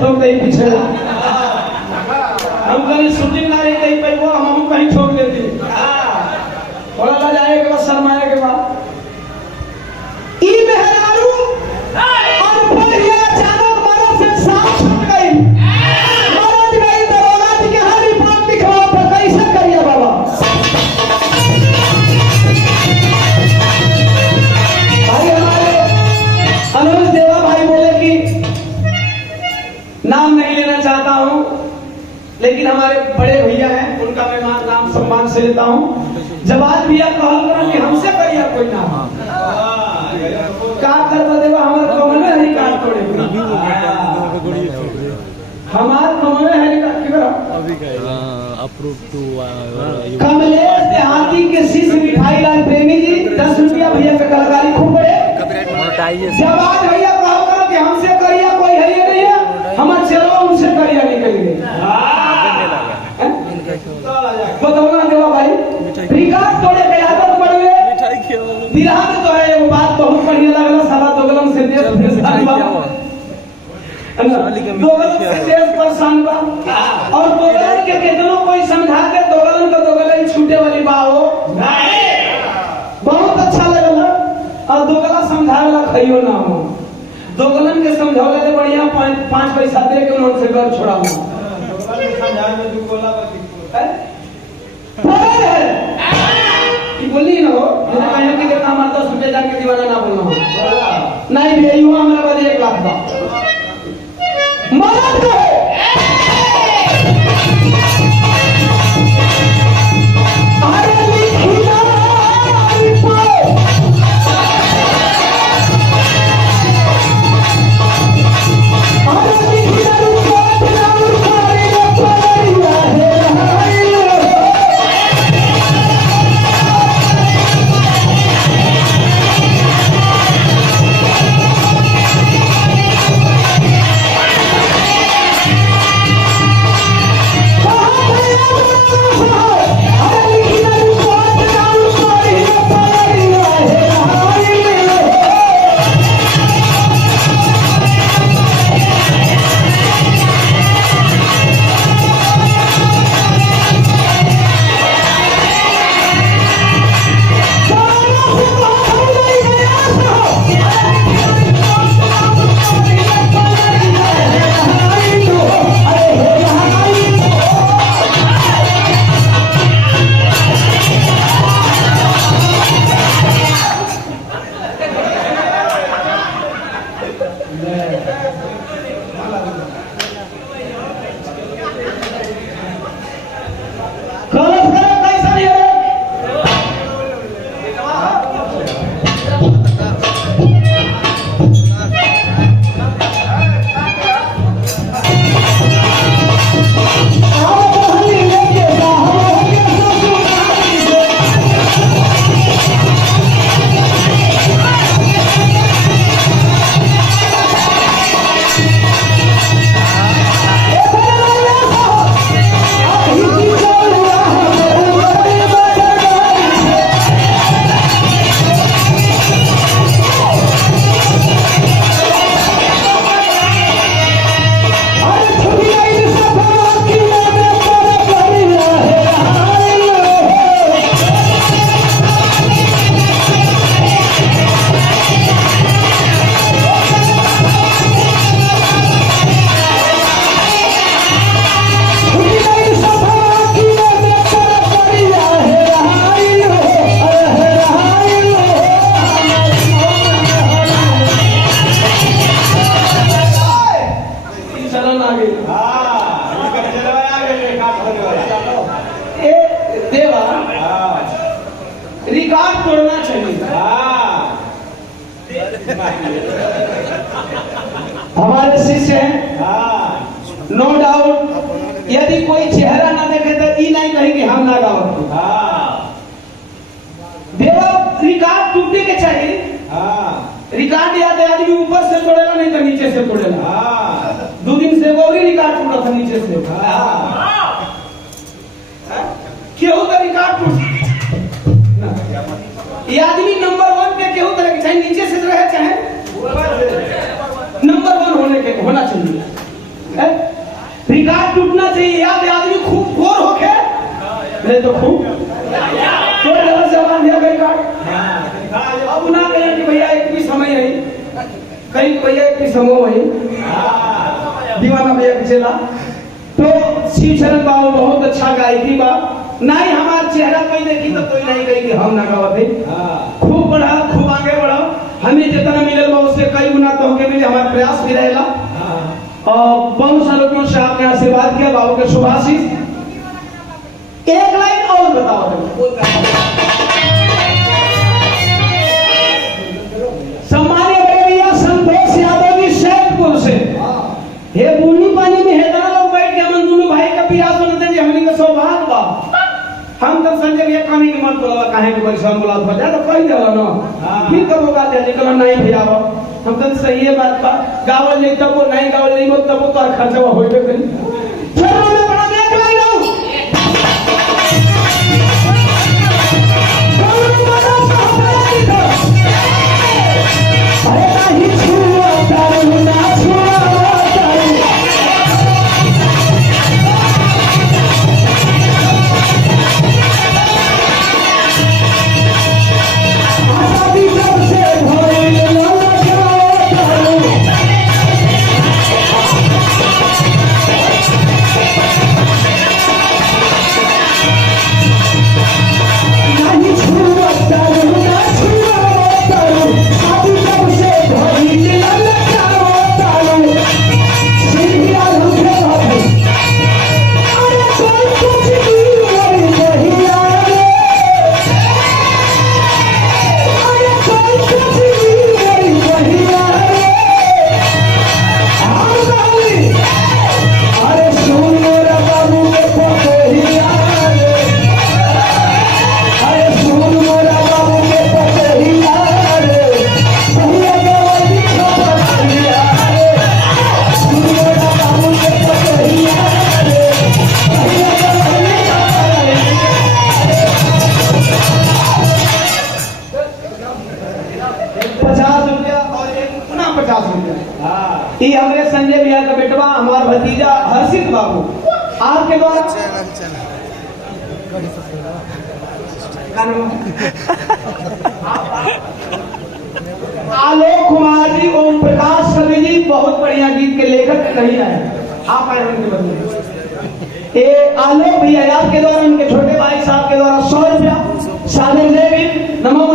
ठोक दे पीछे हम कहीं शूटिंग ना रही कहीं पे वो हम कहीं ठोक देते थोड़ा ला जाए के बाद शर्माए के बाद ई मेहरारू और बढ़िया अचानक मरद से सांप छूट गई मरद गई दरोगा जी के हाथ रिपोर्ट दिखवाओ तो कैसे करिए बाबा भाई हमारे अनुज देवा भाई बोले कि नाम नहीं लेना चाहता हूं लेकिन हमारे बड़े भैया हैं उनका मैं नाम सम्मान से लेता हूं जवाब भैया कहल करो कि हमसे करिए कोई नाम का कर देवा हमारे कमल में हरी काट तोड़े हमारे कमल में हरी काट के अभी अप्रूव टू कमलेश देहाती के शिष्य मिठाई लाल प्रेमी जी 10 रुपया भैया पे कलाकारी खूब बड़े जवाब भैया कहल करो कि हमसे करिए कोई है नहीं है हम चलो उनसे करिए नहीं करेंगे बताओ ना देवा भाई रिकॉर्ड तोड़े के आदत पड़ गए बिरहा में तो है वो बात बहुत बढ़िया लगला सारा दोगलम से देश परेशान बा दोगलम से देश परेशान बा और दोगलम के कितनों कोई समझा के दोगलम तो दोगलम छूटे वाली बा हो नहीं बहुत अच्छा लगला और दोगला समझावे ला खइयो ना हो दोगलम के समझावे ले बढ़िया 5 पैसा दे के उन्होंने से घर छोड़ा दोगलम समझा में दू बोला बोली ना हो कहीं कि कितना हमारा 10 रुपये जान के दीवाना ना बोलना नहीं भी युवा मेरा बाद 1 लाख का मदद करो रिकॉर्ड तोड़ना चाहिए। हमारे शिष्य हैं, नो डाउट, यदि कोई चेहरा ना देखे तो ई नहीं कहेंगे हम ना गाओ। देवा रिकॉर्ड टूटने के चाहिए। रिकॉर्ड याद है, आदमी ऊपर से तोड़ेगा नहीं तो नीचे से तोड़ेगा। 2 दिन से वो रिकॉर्ड टूटा था नीचे से। क्यों तो रिकॉर्ड टूट, ये आदमी नंबर 1 पे क्यों तरह, चाहे नीचे से रहे चाहे नंबर 1 होने के होना चाहिए। रिकॉर्ड टूटना चाहिए। याद आदमी खूब गोर होके नहीं तो खूब गोर जगह से बांध दिया रिकॉर्ड। अब ना कहें कि भैया एक भी समय है कहीं भैया एक भी समय है दीवाना भैया के चला। तो श्री चरण बाबू बहुत अच्छा गायकी बा नहीं हमारा चेहरा कोई देखी तो कोई नहीं कही कि हम ना गावत है। खूब बढ़ा खूब आगे बढ़ा हमें जितना मिले बा उससे कई गुना तो होके मिले हमारा प्रयास भी रहेगा। और बहुत सारे लोगों से आपने आशीर्वाद किया बाबू के शुभाशीष। एक लाइन और बताओ सम्मानीय भैया संतोष यादव जी सैदपुर से हे बुनी पानी में हेदार लोग बैठ के हम दोनों भाई का प्रयास बनते हैं हमनी का सौभाग्य बा। हम तो संजय भैया कहानी के मत बोला काहे के परिश्रम बोला हो जा तो कह देला ना फिर कब होगा दे निकल नहीं भैया हम तो सही है बात बा गावल नहीं तब वो नहीं गावल नहीं तब वो तो खर्चा होइबे करी। चलो मैं बड़ा देख लाई जाऊं अरे नहीं छुआ तारू ना छुआ ये हमारे संजय भैया का बेटवा हमारा भतीजा हर्षित बाबू आपके द्वारा आलोक कुमार जी ओम प्रकाश कवि जी बहुत बढ़िया गीत के लेखक नहीं आए आप आए उनके बदले ये आलोक भैया आपके द्वारा उनके छोटे भाई साहब के द्वारा 100 रुपया साधन देवी नमो